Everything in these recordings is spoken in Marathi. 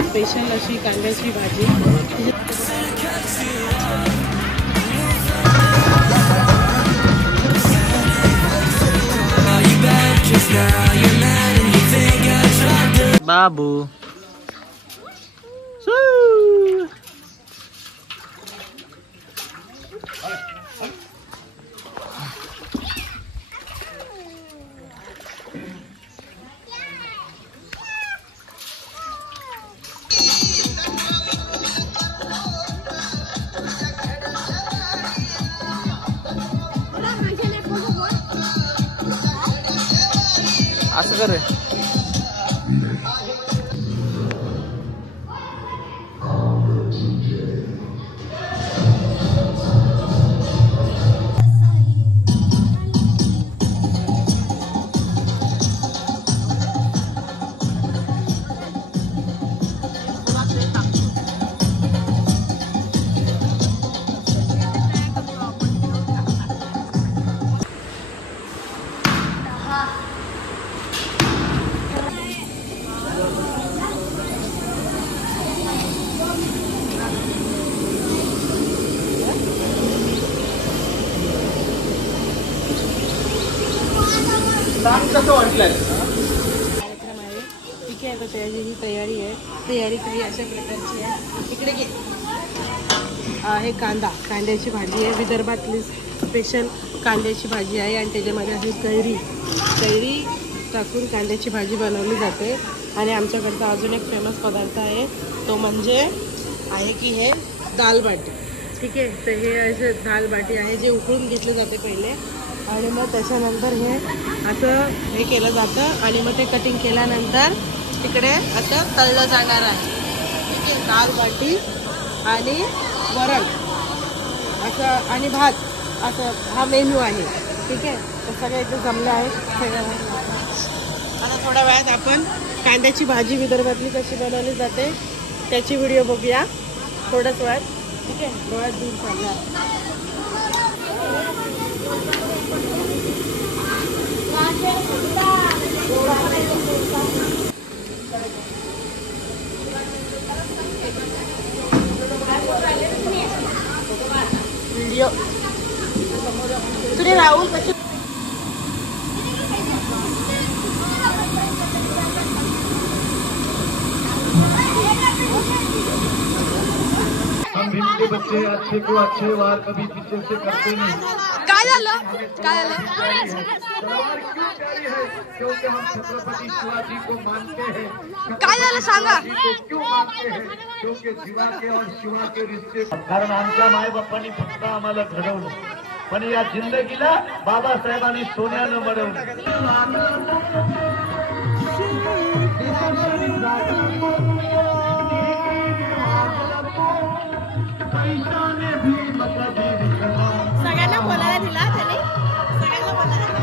स्पेशल अशी कांद्याची भाजी बाबू असं कर रे. कार्यक्रम आहे ठीक आहे. आता त्याची ही तयारी आहे. तयारी काही अशा प्रकारची आहे. इकडे घे. आहे कांद्याची भाजी आहे. विदर्भातली स्पेशल कांद्याची भाजी आहे आणि त्याच्यामध्ये आहे कैरी टाकून कांद्याची भाजी बनवली जाते. आणि आमच्याकडचा अजून एक फेमस पदार्थ आहे तो म्हणजे आहे की हे दाल बाटी. ठीक आहे. तर हे असे दाल बाटी आहे जे उकळून घेतले जाते पहिले आणि मग त्याच्यानंतर हे असं हे केलं जातं आणि मग ते कटिंग केल्यानंतर तिकडे असं तळलं जाणार आहे. ठीक आहे. दाल बाटी आणि वरण असं आणि भात असं हा मेनू आहे. ठीक आहे. तर सगळं इथे जमलं आहे. आता थोड्या वेळात आपण कांद्याची भाजी विदर्भातली कशी बनवली जाते त्याची व्हिडिओ बघूया थोड्याच वेळात. ठीक आहे. डोळ्यात दूर चालला व्हिडिओ तुझे राहुल कशी के बच्चे अच्छे को अच्छे वार कभी पीछे से करते नहीं. काय झालं तलवार क्यों प्यारी है? क्योंकि हम छत्रपति शिवाजी को मानते हैं. काय झालं सांगा. क्यों मानते हैं? क्योंकि जीवा के और शिवा के रिश्ते. कारण आमच्या माय बाप्पांनी फक्त आम्हाला घडवलं पण या जिंदगीला बाबासाहेबांनी सोन्यानं मडवलं. सगळ्यांना बोलायला दिला त्याने. सगळ्यांना बोलायला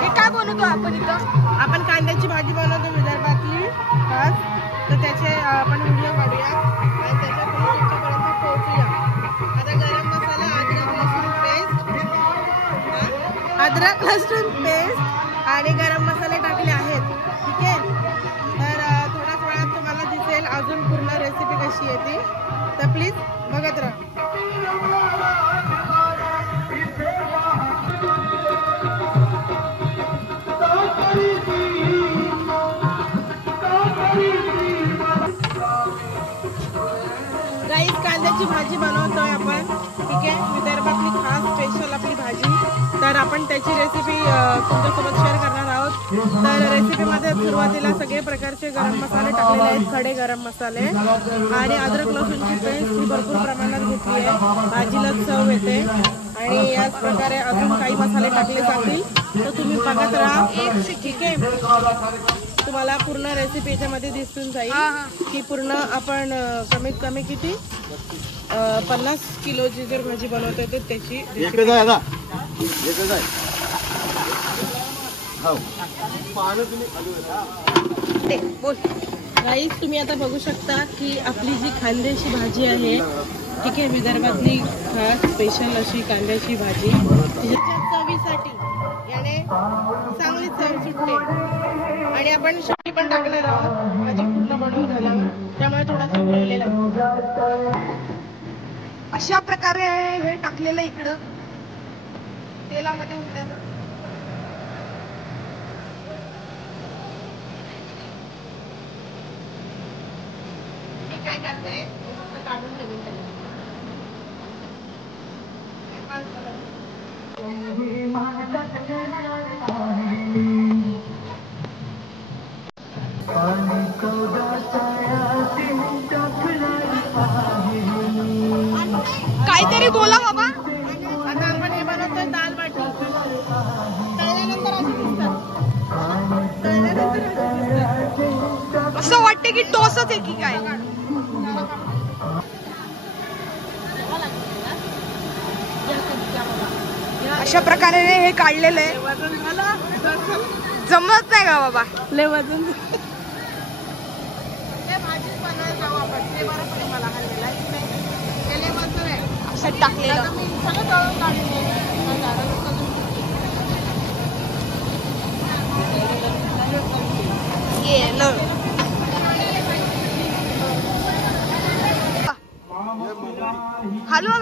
हे काय बनवतो आपण इथं. आपण कांद्याची भाजी बनवतो विदर्भातली खास. तर त्याचे आपण व्हिडिओ काढूया आणि त्याच्याकडून तुमच्यापर्यंत पोहोचूया. आता गरम मसाला अद्रक लसूण पेस्ट आणि गरम मसाले टाकले आहेत. ठीक आहे. तर थोड्याच वेळात तुम्हाला दिसेल अजून पूर्ण रेसिपी कशी येते. तर प्लीज बघत राहा. कांद्याची भाजी बनवतोय आपण. ठीक आहे. विदर्भातली खास स्पेशल आपली भाजी. तर आपण त्याची रेसिपी तुमच्यासोबत शेअर करणार आहोत. तर रेसिपीमध्ये सुरुवातीला सगळे प्रकारचे गरम मसाले टाकलेले आहेत. खडे गरम मसाले आणि अद्रक लसूणची पेस्ट ही भरपूर प्रमाणात घेतली आहे. भाजीला चव येते आणि याच प्रकारे अजून काही मसाले टाकले जातील. तर तुम्ही बघत राहा. ठीक आहे. तुम्हाला पूर्ण रेसिपी याच्यामध्ये दिसून जाईल की पूर्ण आपण कमीत कमी किती 50 किलोची जर भाजी बनवता येते त्याची एकच आहे आता एकच आहे हो बोल गाईस. तुम्ही आता बघू शकता की आपली जी कांद्याची भाजी आहे ठीक आहे, विदर्भातली खास स्पेशल अशी कांद्याची भाजी त्याच्या चवीसाठी याने चांगली चव सुटते. आणि आपण शेवटी पण टाकणार आहोत भाजी पूर्ण बनवून झाल्यावर, त्यामुळे थोडासा उरलेला अशा प्रकारे हे टाकलेलं इकडं तेलामध्ये होतं. काय करते काढून ठेवून त्याला काहीतरी बोला बाबा. आता आपण हे बनवतोय दाल बाटी. तळल्यानंतर अशी दिसतात. असं वाटते की टोसच आहे की काय. अशा प्रकारे हे काढलेलं आहे. जमत नाही का बाबा लय वजन. असं टाकलेलं गेलं. हॅलो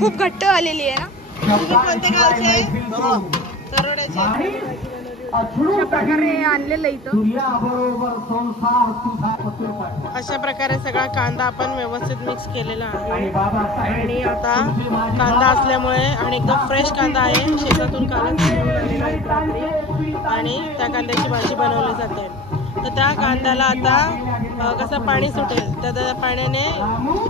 खूप घट्ट आलेली आहे ना. कोणत्या गावचे? अशा प्रकारे आणलेलं इथं. अशा प्रकारे सगळा कांदा आपण व्यवस्थित मिक्स केलेला आहे. आणि आता कांदा असल्यामुळे आणि एकदम फ्रेश कांदा आहे, शेतातून कालच आणि त्या कांद्याची भाजी बनवली जाते. तर त्या कांद्याला आता कसं पाणी सुटेल तर त्या पाण्याने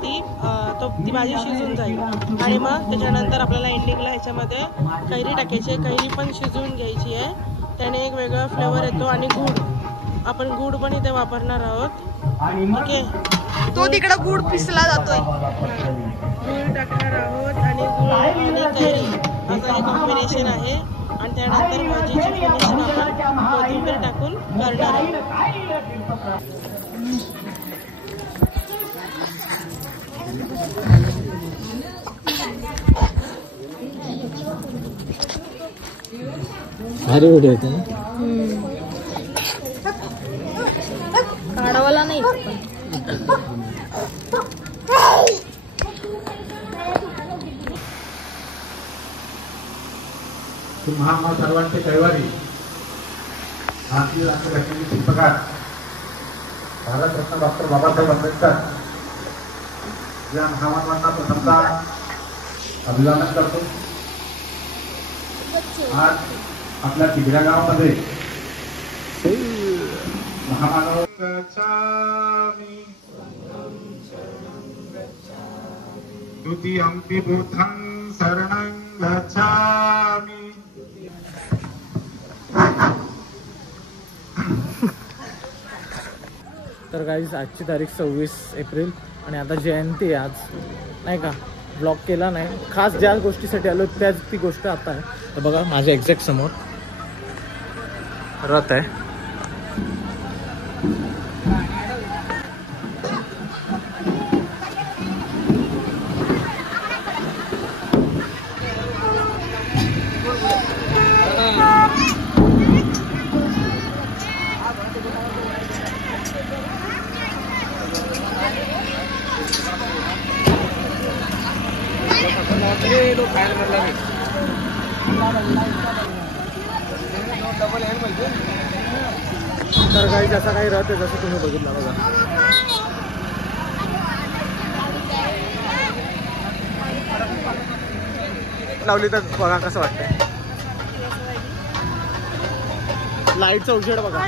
ती भाजी शिजून जाईल. आणि मग त्याच्यानंतर आपल्याला एंडिंगला ह्याच्यामध्ये कैरी टाकायची आहे. कैरी पण शिजवून घ्यायची आहे, त्याने एक वेगळा फ्लेवर येतो. आणि गूळ, आपण गूळ पण इथे वापरणार आहोत. ठीक आहे, तो तिकडे गूळ पिसला जातोय. गूळ टाकणार आहोत आणि गूळ आणि कैरी असं हे कॉम्बिनेशन आहे. आणि त्यानंतर भाजीची फिनिशिंग आपण कोथिंबीर टाकून करणार आहोत. भारी व्हिडिओ होते ना. काढावाला नाही. तुम्हा सर्वांचे कैवारी भारतीय राज्यघटनेचे शिल्पकार भारतरत्न डॉक्टर बाबासाहेब आंबेडकर या महामानवांना प्रथमता अभिवादन करतो. आज आपल्या तिगऱ्या गावामध्ये महामानव द्वितीयंपि बुद्धं शरणं गच्छामि. तर गाईज आजची तारीख 26 एप्रिल आणि आता जयंती आहे आज, नाही का. ब्लॉग केला नाही, खास ज्या गोष्टीसाठी आलो त्याच ती गोष्ट आता आहे. तर बघा माझ्या एक्झॅक्ट समोर रथ आहे. तर काही जसा काही रथ आहे जसं तुम्ही बघितलं बघा. लावली तर बघा कसं वाटतंय. लाईटचा उजेड बघा.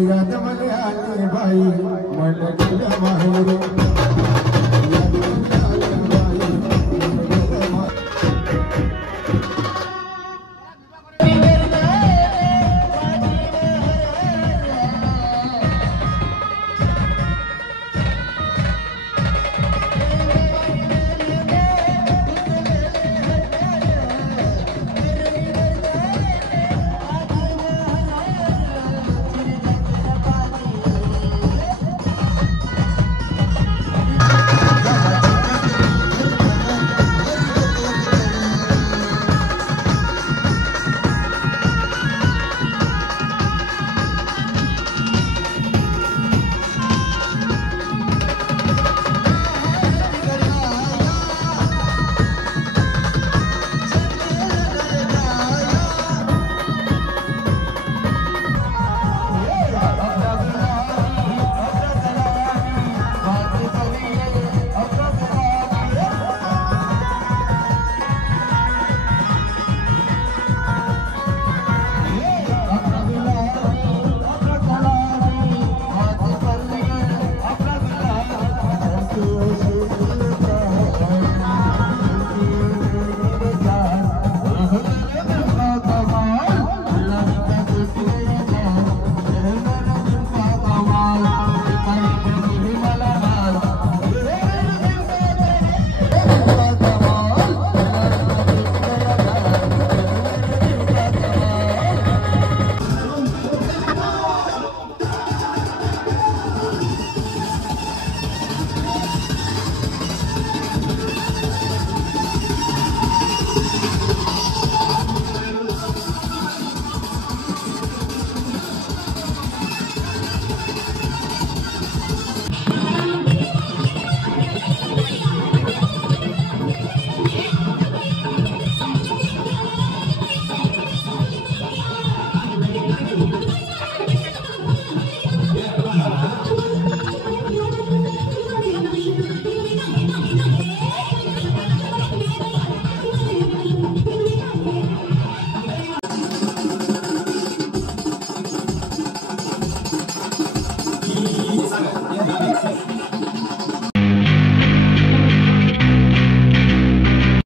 याद मला आले बाई मला गेल्या माहेरी